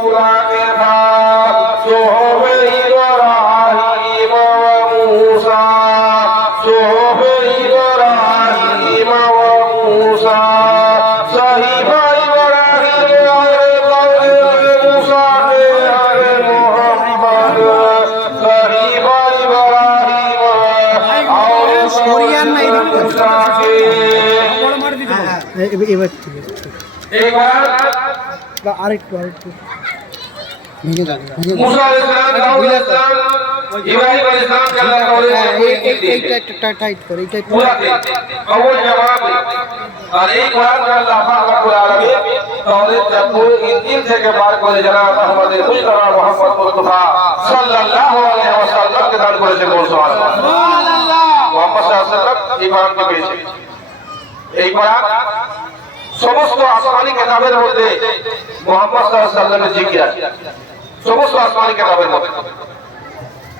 मूसा के था सुहब इब्राहीम व मूसा सुहब इब्राहीम व मूसा सहीफा इब्राहीम और मूसा के हरे मोहम्मद सहीफा इब्राहीम और कोरियन नहीं मूसा के এবার ঠিক আছে एक बार আরেকটু ভেঙে যাবে मूसा अलैहिस्सलाम दाऊद अलैहिस्सलाम इब्राहिम अलैहिस्सलाम के अल्लाह कौले এইটা একটু টাইট করে এইটা একটু पूरा थे और वो जवाब और एक बार अल्लाह पाक रब्बुल आलमीन तौरेत जबूर इंजील से के बार को जनाब अहमद मुस्तफा मोहम्मद मुस्तफा सल्लल्लाहु अलैहि वसल्लम के दान করে बोल सुभान अल्लाह मोहम्मद सल्लल्लाहु अलैहि वसल्लम ईमान के पेश এই কোরআন সমস্ত আসমানি কিতাবের মধ্যে মুহাম্মদ সাল্লাল্লাহু আলাইহি ওয়াসাল্লামের জিকির আছে সমস্ত আসমানি কিতাবের মধ্যে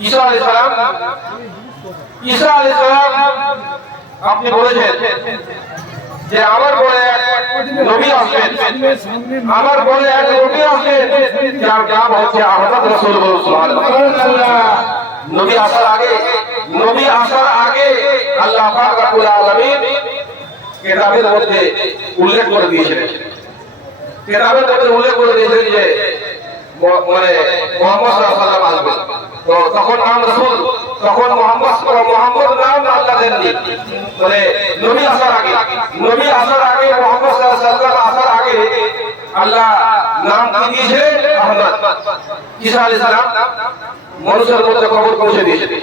ঈসা আলাইহিস সালাম আপনি বলেছেন যে আমার পরে নবী আসবেন আমার পরে এক নবী আসবেন যার নাম হচ্ছে আহমদ রাসূলুল্লাহ সুবহানাল্লাহ নবী আসার আগে আল্লাহ পাক রব্বুল আলামিন কিতাবের মধ্যে উল্লেখ করে দিয়েছিলেন যে মানে মুহাম্মদ সাল্লাল্লাহু আলাইহি ওয়াসাল্লাম আসবেন তো তখন নাম রাসূল তখন মুহাম্মদ নাম আল্লাহ দেননি মানে নবী আসার আগে মুহাম্মদ সাল্লাল্লাহু আলাইহি ওয়াসাল্লাম আসার আগে আল্লাহ নাম কি দিয়েছিলেন আহমদ ঈসা আলাইহিস সালাম মানুষের মধ্যে খবর পৌঁছে দিয়েছিলেন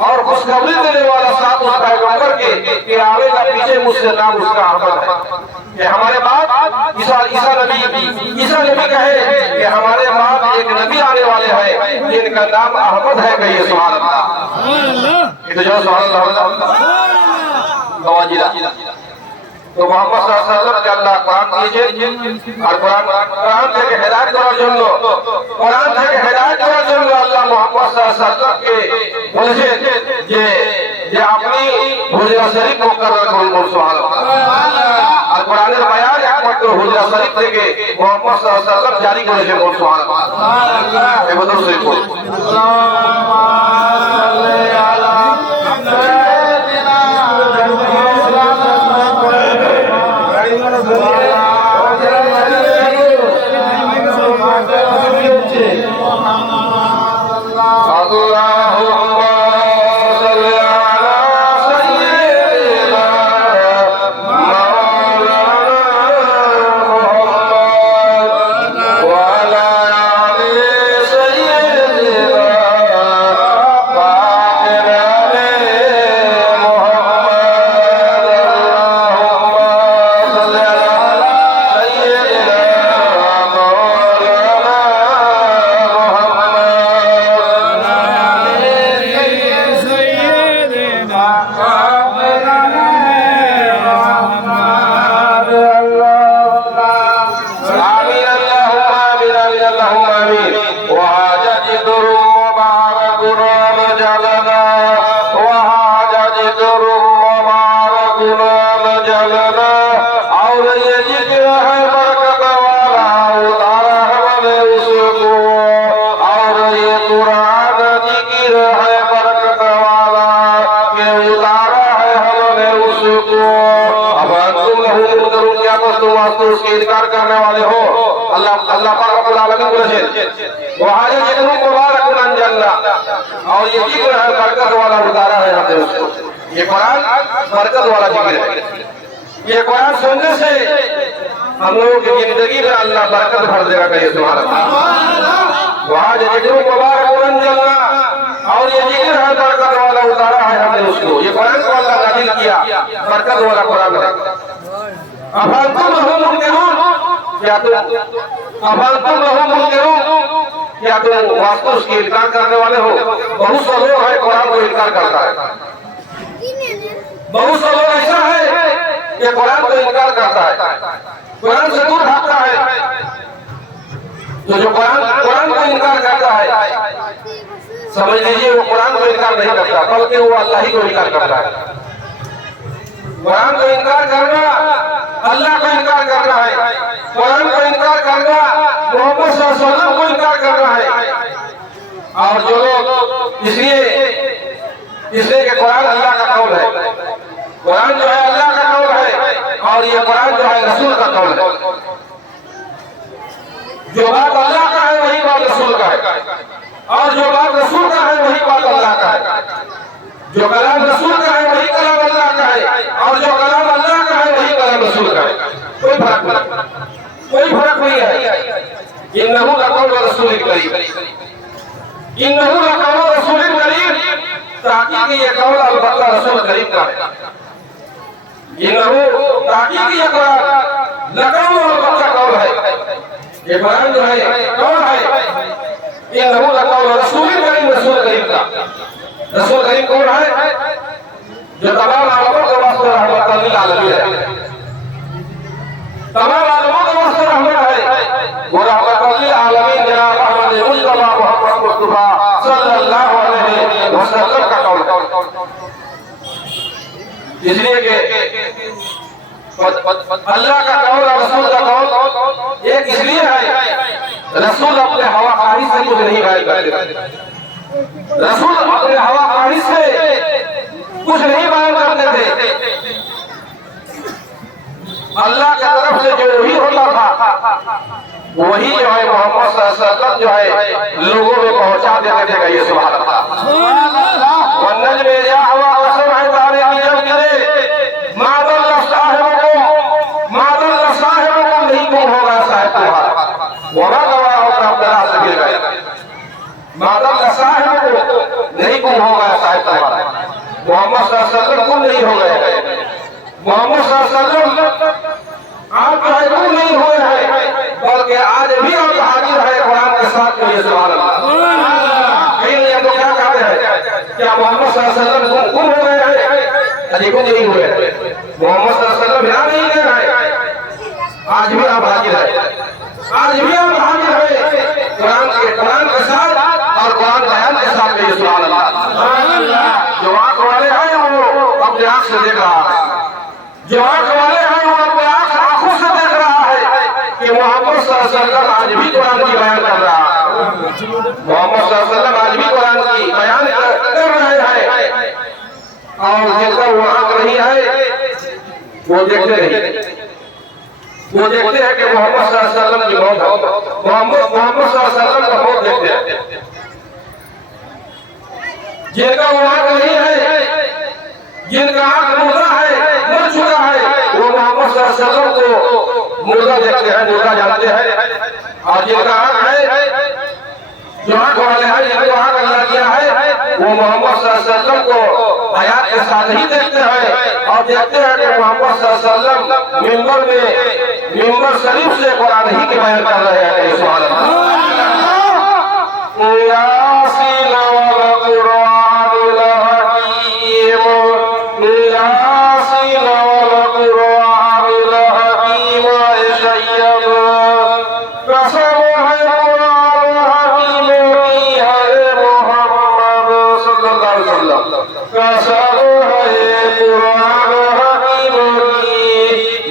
और खुशखबरी देने वाला साथ उस पैगंबर के कि आवेगा पीछे मुझसे नाम उसका अहमद है कि हमारे बाद ईसा नबी कहे कि हमारे बाद एक नबी आने वाले हैं जिनका नाम अहमद है कहिए सुभान अल्लाह तो जो सुभान अल्लाह तो मोहम्मद साल्लाल्लाहु अलैहि वसल्लम के अल्लाह कुरान दिয়েছেন আর কুরআন থেকে হেদায়েত করার জন্য আল্লাহ মোহাম্মদ সাল্লাল্লাহু আলাইহি ওয়াসাল্লামকে বলেছেন যে আপনি হুজরা শরীফ মুকরর করুন সুবহানাল্লাহ আর কুরআনের বায়ান একমাত্র হুজরা শরীফ থেকে মোহাম্মদ সাল্লাল্লাহু আলাইহি ওয়াসাল্লাম জারি করেছেন সুবহানাল্লাহ এবার শরীফ বলুন उसके इनकार करने वाले हो अल्लाह पाक रब्बुल आलमीन बोलेছেন वहाजा जिक्र मुबारकुन अंजलना और ये जिक्र है बरकत वाला उतारा है हमने उसको ये कुरान बरकत वाला जिक्र है ये कुरान सुनने से हम लोगों की जिंदगी में अल्लाह बरकत भर देगा कहिए सुभान अल्लाह वहाजा जिक्र मुबारकुन अंजलना और ये जिक्र है बरकत वाला उतारा है हमने उसको ये कुरान को अल्लाह नाजिल किया बरकत वाला कुरान है क्या तुम वास्तव उसकी इनकार करने वाले हो बहुत सा लोग है कुरान को इनकार करता है बहुत सा लोग ऐसा है कि कुरान को इनकार करता है कुरान से दूर भागता है तो जो कुरान को इनकार करता समझ लीजिए वो कुरान को इनकार नहीं करता, बल्कि वो अल्लाह ही को इनकार करता है। कुरान को इनकार करना अल्लाह को इनकार करना है, कुरान को इनकार करना मोहम्मद सल्लल्लाहु अलैहि वसल्लम को इनकार करना है। और जो लोग इसलिए कि कुरान अल्लाह का कौल है, कुरान जो है अल्लाह का कौल है, और ये कुरान जो है रसूल का कौल है। जो बात अल्लाह का है वही बात रसूल का है, और जो बात रसूल का है वही बात अल्लाह का है। जो कलाम रसूल का है वही कलाम अल्लाह का है, और जो कलाम अल्लाह का है वही कलाम रसूल का है। कोई फर्क नहीं है। इन्नहु लक़ौलु रसूलिन करीम, इन्नहु लक़ौलु रसूलिन करीम, ताकीद ये कौल अलबत्ता रसूल करीम का है। इन्नहु ताकीद ये कौल लक़ौलु अलबत्ता कौल है, ये कुरान जो है कौन है? इन्नहु लक़ौलु रसूलिन करीम, रसूल करीम का। रसूल करीम कौन है? जो तमाम आलमों के वास्ते रहमत लिल आलमीन है, तमाम आलमों के वास्ते रहमत है। वो रहमत लिल आलमीन जनाब अहमद मुस्तफा मोहम्मद मुस्तफा सल्लल्लाहु अलैहि वसल्लम का कौल है। इसलिए कि अल्लाह का कौल और रसूल का कौल एक इसलिए है, रसूल अपने हवा ख्वाहिश से कुछ नहीं बयान करते, रसूल अपने हवा ख्वाहिश से कुछ नहीं बयान करते थे। अल्लाह की तरफ से जो वही होता था वही जो है मोहम्मद सल्लल्लाहु अलैहि वसल्लम जो है लोगों में पहुंचा देते थे। कहिए सुभान अल्लाह। वन्नज में या हवा कसम है तारे की जब गिरे, मादल साहिब को नहीं गुम होगा साहिब तुम्हारा, वरा गवाह होगा अपना सके गए। मादल साहिब को नहीं गुम होगा साहिब तुम्हारा, मोहम्मद सल्लल्लाहु अलैहि वसल्लम गुम नहीं हो गए। मोहम्मद सल्लल्लाहु अलैहि वसल्लम आप चाहे गुम नहीं हुए हैं, बल्कि आज भी आप हाजिर है कुरान के साथ। कहिए सुभान अल्लाह। कहीं ये तो क्या कहते हैं, क्या मोहम्मद सल्लल्लाहु अलैहि वसल्लम गुम हो गए हैं? अरे गुम नहीं हुए, मोहम्मद सल्लल्लाहु अलैहि वसल्लम यहाँ नहीं गए हैं, आज भी आप हाजिर है, आज भी आप हाजिर है कुरान के साथ और कुरान बयान के साथ। कहिए सुभान अल्लाह। जो आंख वाले हैं वो अपने आंख से देख रहा है, जो आंख वाले हैं वो अपने आंखों से देख रहा है कि मोहम्मद सल्लल्लाहु अलैहि वसल्लम आज भी कुरान की बयान कर रहा है, मोहम्मद सल्लल्लाहु अलैहि वसल्लम आज भी कुरान की बयान कर रहे हैं। और जिनका वो आंख नहीं है वो देखते नहीं, वो देखते हैं कि मोहम्मद सल्लल्लाहु अलैहि वसल्लम की मौत है, मोहम्मद सल्लल्लाहु अलैहि वसल्लम का मौत देखते हैं। जिनका वो आंख नहीं है, जिनका आंख मुर्दा है, मर चुका है, वो मोहम्मद सल्लल्लाहु अलैहि वसल्लम को मुर्दा देखते हैं, मुर्दा जानते हैं। और जिनका आंख है, जो आंख वाले हैं, जिनको आंख अल्लाह दिया है, वो मोहम्मद सल्लल्लाहु अलैहि वसल्लम को हयात के साथ ही देखते हैं। और देखते हैं कि मोहम्मद सल्लल्लाहु अलैहि वसल्लम मिंबर शरीफ से कुरान ही के बयान कर रहे हैं। सुभान अल्लाह। यासीन वल कुरानिल हकीम, यासीन वल कुरानिल हकीम शय्यब, कसम है कुरान हकीम की है मोहम्मद सल्लल्लाहु अलैहि वसल्लम, कसम है कुरान हकीम की,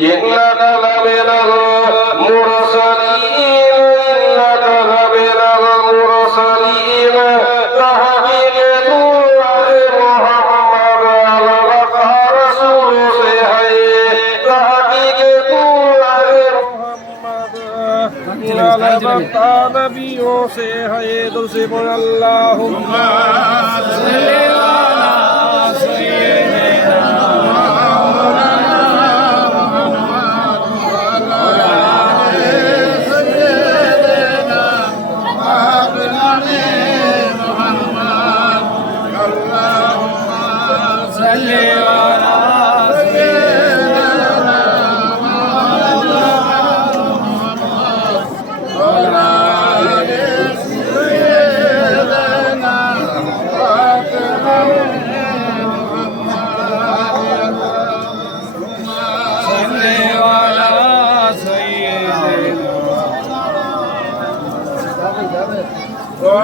इन्नका लमिनल मुरसलीन, इन्नका लमिनल मुरसलीन, तहकीक तू है मोहम्मद अलबत्ता रसूल से है, तहकीक तू है मोहम्मद अलबत्ता नबियों से है। दिल से बोल अल्लाहुम्मा सल्ली अला सय्यिदिना Wa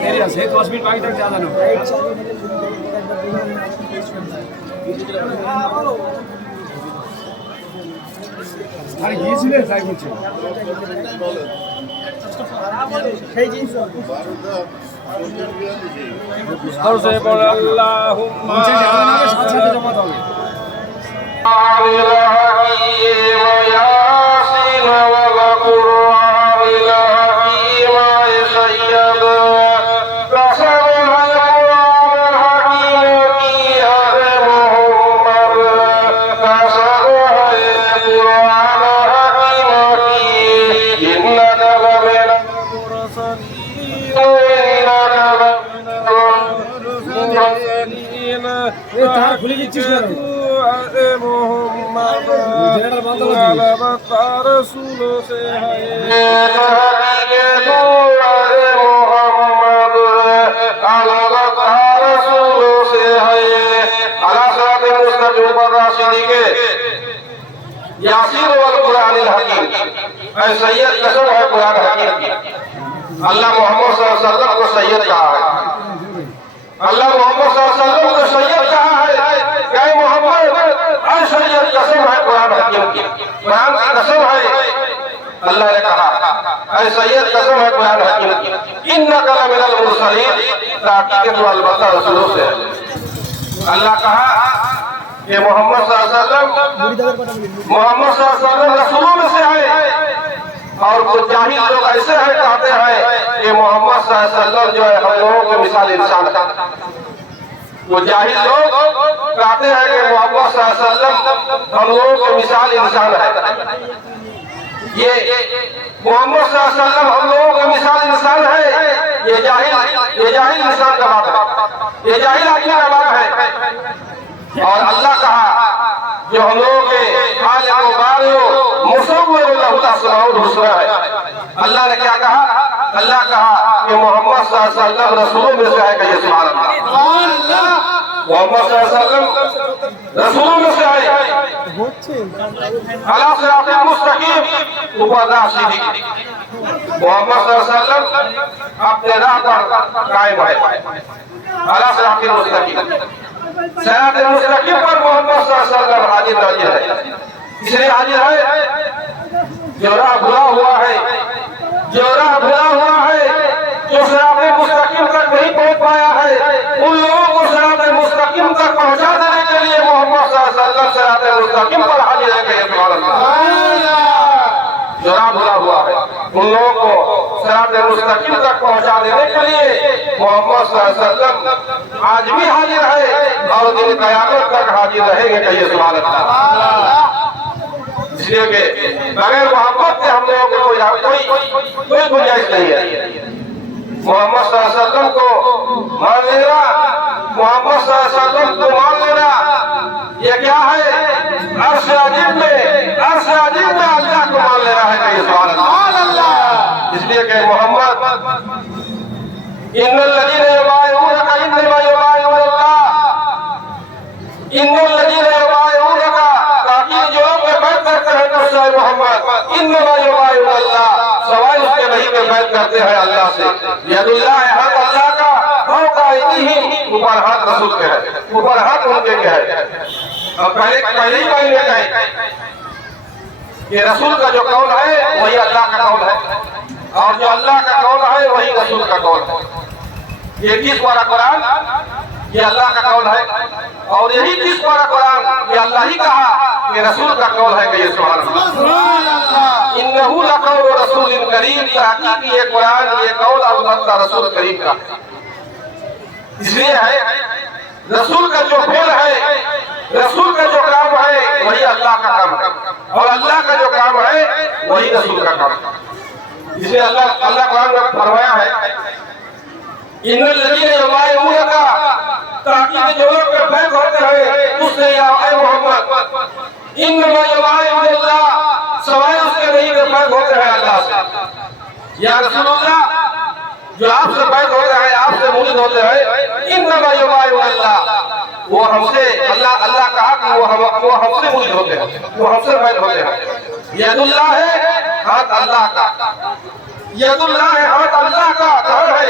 मेरी हंसे 10 मिनट बाकी तक ज्यादा ना আরে গিয়েছিলে তাই বলছি সরসে বল আল্লাহুম্মা সাথে জমা দাও খুলে দিচ্ছিস না জেনারেটর বন্ধ করে রসুল সে यासीन वल कुरानिल हकीम ऐ सैयद कसम है कुरान हकीम की अल्लाह मोहम्मद सल्लल्लाहु अलैहि वसल्लम को सैयद कहा है अल्लाह मोहम्मद सल्लल्लाहु अलैहि वसल्लम को सैयद कहा है क्या मोहम्मद ऐ सैयद कसम है कुरान हकीम की कुरान की कसम है अल्लाह ने कहा ऐ सैयद कसम है कुरान हकीम की इन्नका लमिनल मुरसलीन ताकीद तो अलबत्ता रसूलों से अल्लाह कहा कि मोहम्मद सल्लल्लाहु अलैहि वसल्लम रसूलों में से है और कुछ जाहिल लोग ऐसे हैं कहते हैं कि मोहम्मद सल्लल्लाहु अलैहि वसल्लम जो है हम लोगों के मिसाल इंसान है वो जाहिल लोग कहते हैं कि मोहम्मद सल्लल्लाहु अलैहि वसल्लम हम लोगों के मिसाल इंसान है ये मोहम्मद सल्लल्लाहु अलैहि वसल्लम हम लोगों के मिसाल इंसान है ये जाहिल इंसान का बात है ये जाहिल आदमी का बात है और अल्लाह कहा जो हम लोगों के खालिक व बारिओ मुसव्विर लहुल अस्माउल हुस्ना है अल्लाह ने क्या कहा अल्लाह कहा कि मोहम्मद सल्लल्लाहु अलैहि वसल्लम रसूलों में से है कि ये सुभान अल्लाह मोहम्मद सल्लल्लाहु अलैहि वसल्लम रसूलों में से है अला सिरातिल मुस्तकीम ऊपर राह सीधी मोहम्मद सल्लल्लाहु अलैहि वसल्लम अपने राह पर कायम है अला सिरातिल मुस्तकीम सिरातिल मुस्तकीम पर मोहम्मद सल्लल्लाहु अलैहि वसल्लम हाजिर नाजिर है इसलिए हाजिर है जो राह भुला हुआ है जो सिरातिल मुस्तकीम तक नहीं पहुंच पाया है उन लोगों को सिरातिल मुस्तकीम तक पहुंचा देने के लिए मोहम्मद सल्लल्लाहु अलैहि वसल्लम सिरातिल मुस्तकीम पर हाजिर है सुभान अल्लाह जो राह भुला हुआ है उन लोगों को सिरातिल मुस्तकीम तक पहुंचा देने के लिए मोहम्मद सल्लल्लाहु अलैहि वसल्लम आज भी हाजिर है और दिन क़यामत तक हाजिर रहेंगे कहिए सुभान अल्लाह इसलिए कि बगैर मोहब्बत के हम लोगों को कोई गुंजाइश नहीं है मोहम्मद सल्लल्लाहु अलैहि वसल्लम को मान लेना मोहम्मद सल्लल्लाहु अलैहि वसल्लम को मान लेना ये क्या है अर्श अजीम में अल्लाह को मान लेना है कहिए सुभान अल्लाह इसलिए कि मोहम्मद इन्नल लजीना युबाइऊनका इन्नमा युबाइऊन अल्लाह इन्नल लजीना युबाइऊनका ताकि जो लोग बैत करते हैं तो सही मोहम्मद इन्नमा युबाइऊन अल्लाह सवाल उसके नहीं में बैत करते हैं अल्लाह से यदुल्लाह हक अल्लाह का फौका अयदीहिम ऊपर हाथ रसूल के है ऊपर हाथ उनके के है अब पहले ही बात में कहे कि रसूल का जो कौल है वही अल्लाह का कौल है और जो अल्लाह का कौल है वही रसूल का कौल है ये 30 पारा कुरान ये अल्लाह का कौल है और यही 30 पारा कुरान ये अल्लाह ही कहा कि रसूल का कौल है कि ये सुभान अल्लाह इन्नहु लक़ौलु रसूलिन करीम ताकि ये कुरान ये कौल अलबत्ता रसूल करीम का इसलिए है रसूल का जो बोल है रसूल का जो काम है वही अल्लाह का काम है और अल्लाह का जो काम है वही रसूल का काम है इसलिए अल्लाह कुरान में फरमाया है इन्नल लजीना युबाइऊनका ताकि जो लोग बैत होते हैं उससे या ऐ मोहम्मद इन्नमा युबाइऊन अल्लाह सवाल उसके नहीं के बैत होते हैं अल्लाह से या रसूलुल्लाह जो आपसे बैत होते हैं आपसे मुरीद होते हैं इन्नमा युबाइऊन अल्लाह वो हमसे अल्लाह कहा कि वो हमसे मुरीद होते हैं, वो हमसे बैत होते हैं। यदुल्लाह है हाथ अल्लाह का, यदुल्लाह है हाथ अल्लाह का घर है।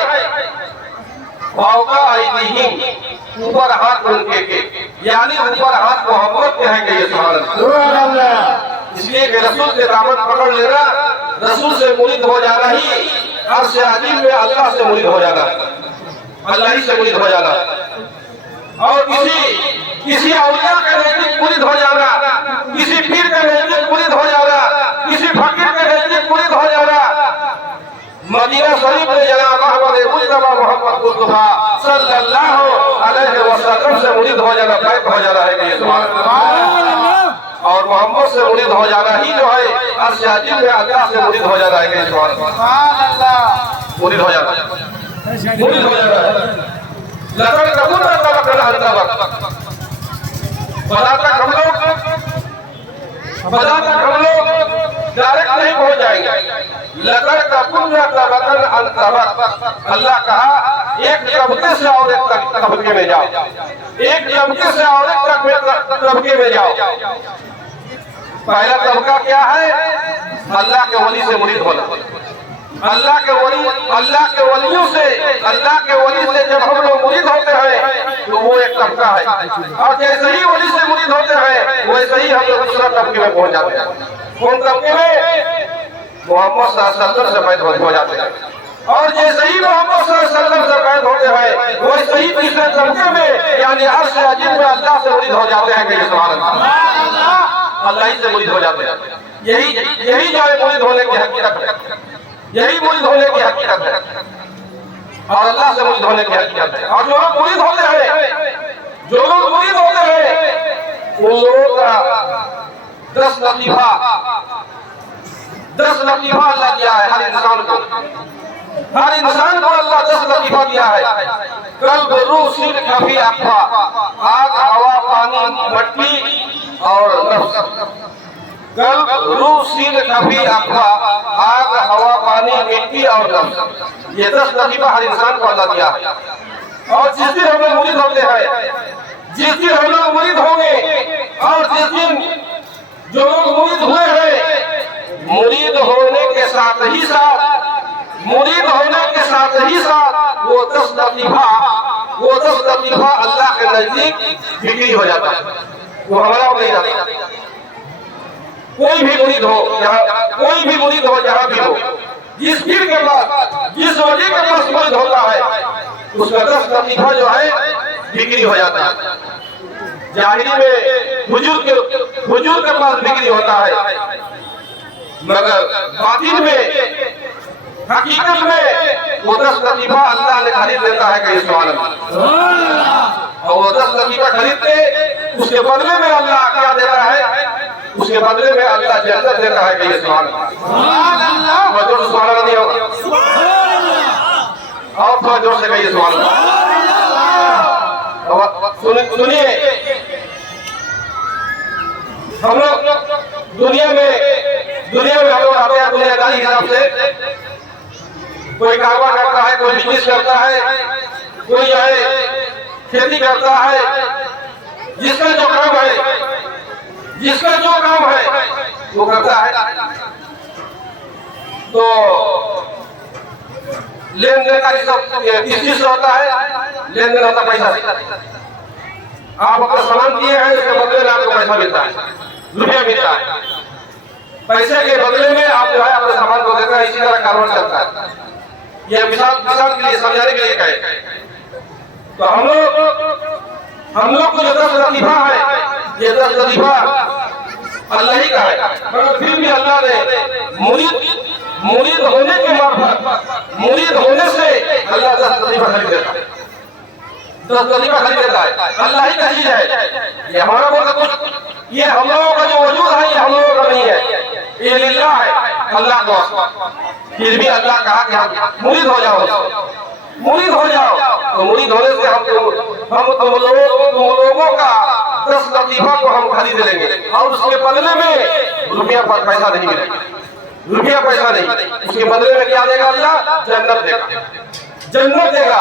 ऊपर हाथ उनके के, यानी ऊपर हाथ मोहब्बत के हैं कि ये सुभान अल्लाह। इसलिए कि रसूल के दामन पकड़ लेना, रसूल से मुरीद हो जाना ही अर्श अजीम में अल्लाह से मुरीद हो जाना, अल्लाह ही से मुरीद हो जाना। और किसी औलिया का नजदीक मुरीद हो जाना, किसी पीर का नजदीक मुरीद हो जाना, किसी फकीर का नजदीक मुरीद हो जाना। मदीना शरीफ में जनाब अहमद मुस्तफा मोहम्मद मुस्तफा सल्लल्लाहु अलैहि वसल्लम से मुरीद हो जाना, बैत हो जाना है कि सुभान अल्लाह। और मोहम्मद से मुरीद हो जाना ही जो है अर्श अजीम में अल्लाह से मुरीद हो जाना है कि सुभान अल्लाह। मुरीद हो जाना, मुरीद हो जाना है। लकड़ कबूल करता बकरा अंतबक, बदा तक हम लोग डायरेक्ट नहीं पहुंच जाएंगे। लकड़ का पुण्य तबकन अंतबक, अल्लाह कहा एक तबके से और एक तबके में जाओ, एक तबके से और एक तबके में जाओ। पहला तबका क्या है? अल्लाह के वली से मुरीद होना। अल्लाह के वली से जब हम लोग मुरीद होते हैं तो वो एक तबका है, और जैसे ही वली से मुरीद होते हैं वैसे ही हम लोग दूसरा तबके में पहुंच जाते हैं। कौन तबके में? मोहम्मद सल्लल्लाहु अलैहि वसल्लम से बैत हो जाते हैं। और जैसे ही मोहम्मद सल्लल्लाहु अलैहि वसल्लम से बैत होते हैं वैसे ही तीसरे तबके में यानी अर्श अजीम में अल्लाह से मुरीद हो जाते हैं कि सुभान अल्लाह, अल्लाह ही से मुरीद हो जाते हैं। यही जो है मुरीद होने की हकीकत है, यही मुरीद होने की हकीकत है, और अल्लाह से मुरीद होने की हकीकत है। और जो लोग मुरीद होते हैं उन लोगों का 10 लतीफा अल्लाह दिया है हर इंसान को। हर इंसान को अल्लाह 10 लतीफा दिया है। कल्ब, रूह, सिर, खफी, अख्फा, आग, हवा, पानी, मट्टी और नफ्स। कल्ब, रूह, सिर, खफी, अख्फा, आग, हवा, पानी, मिट्टी और नफ्स। ये 10 लतीफा हर इंसान को अल्लाह दिया है। और जिस दिन हम लोग मुरीद होते हैं, जिस दिन हम लोग मुरीद होंगे, और जिस दिन जो लोग मुरीद हुए हैं, मुरीद होने के साथ वो 10 लतीफा अल्लाह के नजदीक बिक्री हो जाता है, वो हमारा नहीं जाता। कोई भी मुरीद हो जहाँ भी हो, जिस पीर के पास, जिस वली के पास मुरीद होता है उसका 10 लतीफा जो है बिक्री हो जाता है। जाहिरी में हुजूर के पास बिक्री होता है, मगर बातिन में, हकीकत में वो 10 लतीफा अल्लाह ने खरीद लेता है कि सुभान अल्लाह। और वो 10 लतीफा खरीद के उसके बदले में अल्लाह क्या देता है? उसके बदले में अल्लाह जन्नत देता है कि सुभान अल्लाह। जोर से सुभान अल्लाह नहीं होगा, और थोड़ा जोर से कहिए सुभान अल्लाह। सुनिए, हम लोग दुनिया में हम लोग आते हैं दुनियादारी हिसाब से। कोई कारोबार करता है, कोई बिजनेस करता है, कोई जो है खेती करता है। जिसका जो काम है वो करता है। तो लेन देन का सब किस चीज से होता है? लेन देन होता पैसा से। आप अपना सामान दिए हैं, उसके बदले में आपको पैसा मिलता है, रुपया मिलता है। पैसे के बदले में आप जो है अपने सामान को देते हैं। इसी तरह कारोबार चलता है। यह मिसाल के लिए समझाने के लिए कहे। तो हम लोग को जो 10 लतीफा है, ये 10 लतीफा अल्लाह ही का है, मगर फिर भी अल्लाह ने मुरीद होने के मार्फत, मुरीद होने से अल्लाह 10 लतीफा खरीद देता है। 10 लतीफा खरीद देता है, अल्लाह ही का चीज है। ये हमारा बोलता कुछ, ये हम लोगों का जो वजूद है ये हम लोगों का नहीं है, ये लिल्लाह है, अल्लाह को। फिर भी अल्लाह कहा कि मुरीद हो जाओ। तो मुरीद होने से हम तुम लोगों का 10 लतीफा को हम खरीद लेंगे, और उसके बदले में रुपया पैसा नहीं मिलेगा, रुपया पैसा नहीं। उसके बदले में क्या देगा अल्लाह? जन्नत देगा।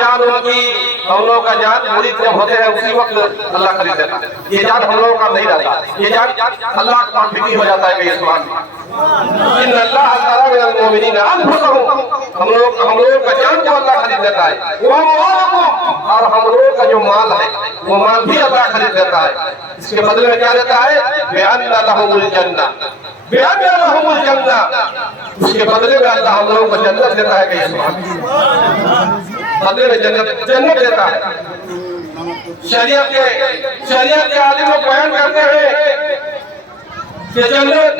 जानों की हम लोगों का जान मुरीद जब होते हैं उसी वक्त अल्लाह खरीद लेता है ये जान हम लोगों का नहीं रहता ये जान अल्लाह का फिक्र हो जाता है कि इस बात इन अल्लाह ताला मिनल मोमिनीन अनफुसहुम हम लोग का जान को अल्लाह खरीद लेता है वो अमवालकुम और हम लोगों का जो माल है वो माल भी अल्लाह खरीद लेता है इसके बदले में क्या देता है बिअन्ना लहुमुल जन्नह बिअन्ना लहुमुल जन्नह उसके बदले में अल्लाह हम लोगों को जन्नत देता है कि बदले में जन्नत देता है शरीयत के आलिम लोग बयान करते हैं कि जन्नत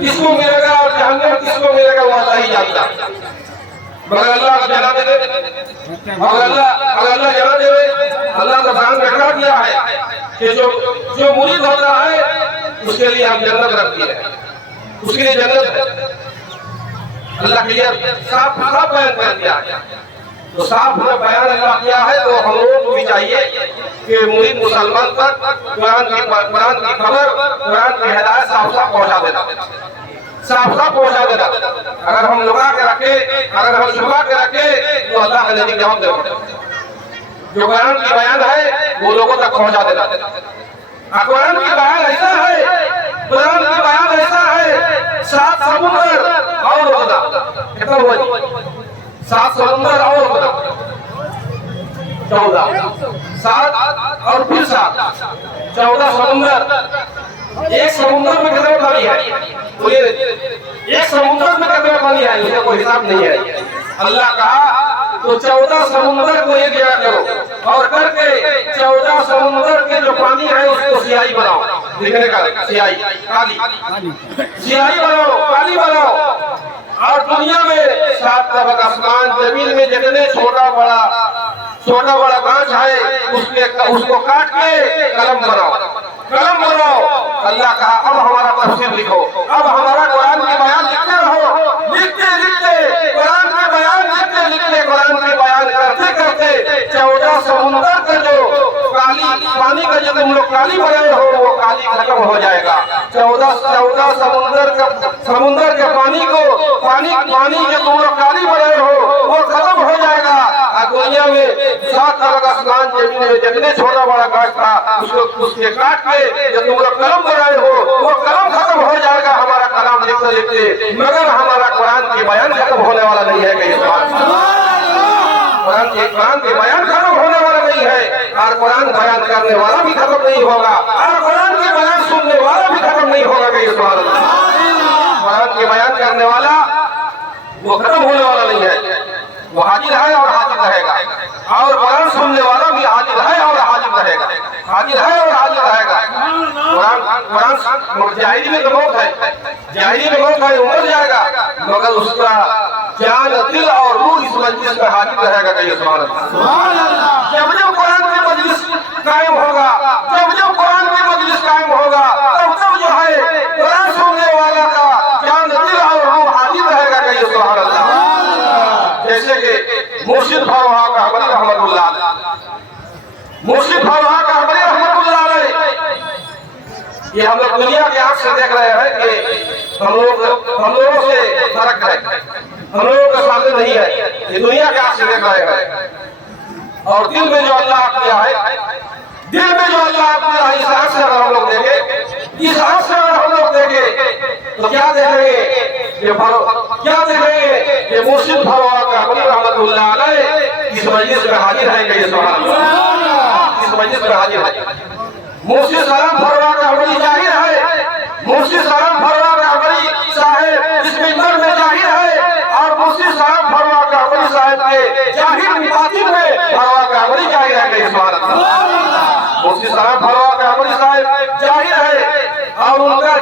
किसको मिलेगा और जहन्नम किसको मिलेगा वो अल्लाह ही जानता है मगर अल्लाह जना दे अगर अल्लाह जना दे अल्लाह का बयान रखा दिया है कि जो मुरीद होता है उसके लिए हम जन्नत रखती है उसके लिए जन्नत अल्लाह के लिए साफ बयान कर दिया है तो साफ बयान अल्लाह किया है तो हम लोगों को भी चाहिए कि मुरीद मुसलमान तक कुरान की खबर कुरान की हिदायत साफ पहुंचा देना साफ पहुंचा देना अगर हम लुका के रखे अगर हम छुपा के रखे तो अल्लाह के नजदीक जवाब देगा जो कुरान की बयान है वो लोगों तक पहुंचा देना कुरान की बयान ऐसा है कुरान की बयान ऐसा है 7 समुंदर और होगा कितना हुआ 7 समुंदर और 14 7 और फिर 7 14 समुंदर एक समुंदर में कितना पानी है बोलिए एक समुंदर में कितना पानी है इसका कोई हिसाब नहीं है अल्लाह कहा तो 14 समुंदर को एक जगह करो और करके 14 समुंदर के जो पानी है उसको सियाही बनाओ लिखने का सियाही बनाओ काली बनाओ और दुनिया में 7 तबक आसमान जमीन में जितने छोटा बड़ा गाछ है उसको काट के कलम बनाओ अल्लाह कहा अब हमारा तफसीर लिखो अब हमारा कुरान के बयान लिखते रहो लिखते कुरान के बयान लिखते कुरान के बयान करते 14 समुंदर का जो काली पानी का जो तुम लोग काली बनाए हो वो काली खत्म हो जाएगा 14 समुंदर के पानी जो तुम लोग काली बनाए हो वो खत्म हो जाएगा दुनिया में 7 तबक आसमान जमीन में जितने छोटा बड़ा गाछ था उसके काट के जो तुम लोग कलम बनाए हो वो कलम खत्म हो जाएगा हमारा कलाम लिखते मगर हमारा कुरान के बयान खत्म होने वाला नहीं है कुरान के बयान खत्म होने वाला नहीं है और कुरान बयान करने वाला भी खत्म नहीं होगा और कुरान के बयान सुनने वाला भी खत्म नहीं होगा कुरान के बयान करने वाला वो खत्म होने वाला नहीं है वो हाजिर है और हाजिर रहेगा और कुरान सुनने वाला भी हाजिर है और हाजिर रहेगा कुरान जाहिरी में तो मौत है उमर जाएगा मगर उसका जान दिल और रूह इस मजलिस में हाजिर रहेगा सुभान अल्लाह जब कुरान की मजलिस कायम होगा तब जो है कुरान सुनने वाला का जान दिल और रूह हाजिर रहेगा सुभान अल्लाह जैसे कि मुर्शिद फरवा का हमारी रहमतुल्लाह ये हम लोग दुनिया के आंख से देख रहे हैं कि हम लोगों से फर्क है हम लोगों के सामने नहीं है ये दुनिया के आंख से देख रहे हैं और दिल में जो अल्लाह किया है इस आंख से अगर हम लोग देखें तो क्या देखेंगे ये मुर्शिद फरवा का हमारी रहमतुल्लाह अलैह इस मजलिस में हाजिर है इस मजलिस में हाजिर है मुर्शिद सलाम फरवा का हमारी जाहिर है मुर्शिद सलाम फरवा का हमारी साहिब इस मिंबर में जाहिर है और मुर्शिद सलाम फरवा का हमारी साहिब के जाहिर बातिन में फरवा का हमारी जाहिर है मुर्शिद सलाम फरवा का हमारी साहिब जाहिर है और उनका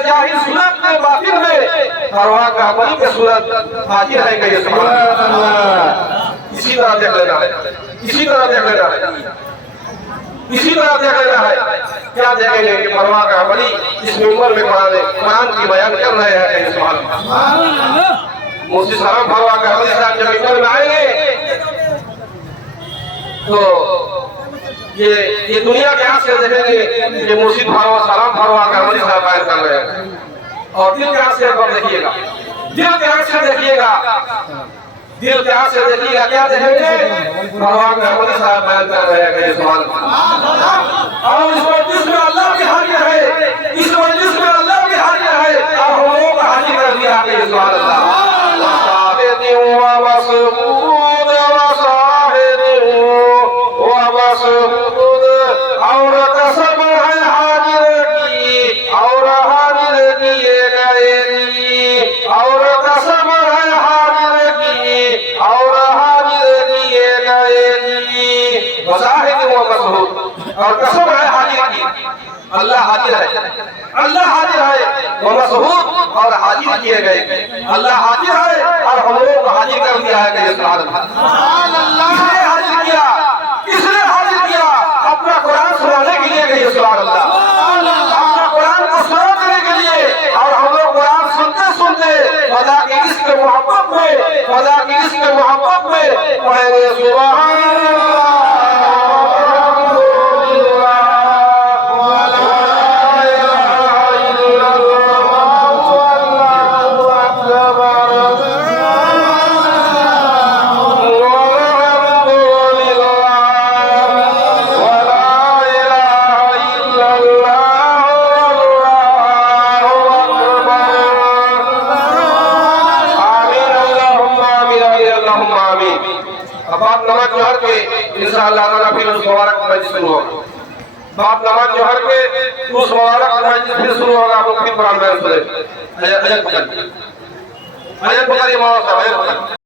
जाहिर सूरत के बातिन में फरवा का हमारी के सूरत हाजिर है इसी तरह देख लेना है क्या देखेंगे कि फरवा का बड़ी इस मिंबर में कुरान की बयान कर रहे हैं मुफ्ती सलाम फरवा गहमदी साहब जब मिंबर में आएंगे तो ये दुनिया के आंख से देखेंगे कि मुर्शिद फरवा सलाम फरवा गहमदी साहब बात कर रहे हैं। और दिल के आंख से एक देखिएगा, दिल के आंख से देखिएगा, दिल के आंख से देखिएगा, क्या देखेंगे? फरवा गहमदी साहब बात कर रहे हैं। सुभान अल्लाह। और इस मजलिस में अल्लाह की हाजिर है, इस मजलिस में अल्लाह की हाजिर है और हम लोगों को हाजिर कर दिया है। सुभान अल्लाह। और कसम है हाजिर की और हाजिर किए गए, और कसम है हाजिर की और हाजिर किए गए। वज़ाहिद व मशहूद, और कसम है हाजिर की, अल्लाह हाजिर है, अल्लाह हाजिर है व मशहूद, और हाजिर किए गए। अल्लाह हाजिर है और हम लोगों को हाजिर कर दिया है। सुभान अल्लाह। किसने हाजिर किया? किसने हाजिर किया? अपना कुरान सुनाने के लिए गई। सुभान अल्लाह। अपना कुरान को सुनाने के लिए, और हम लोग कुरान सुनते सुनते खुदा की इश्क मोहब्बत में, खुदा की इश्क मोहब्बत में पढ़ेंगे सुभान अल्लाह। बाप नमाज जोहर के इंशाअल्लाह ताला फिर उस मुबारक मस्जिद शुरू होगा। बाप नमाज जोहर के उस मुबारक मस्जिद फिर शुरू होगा। आप लोग फिर कुरान में सुने। अजय पकड़, अजय पकड़, ये माओ साहब, अजय पकड़।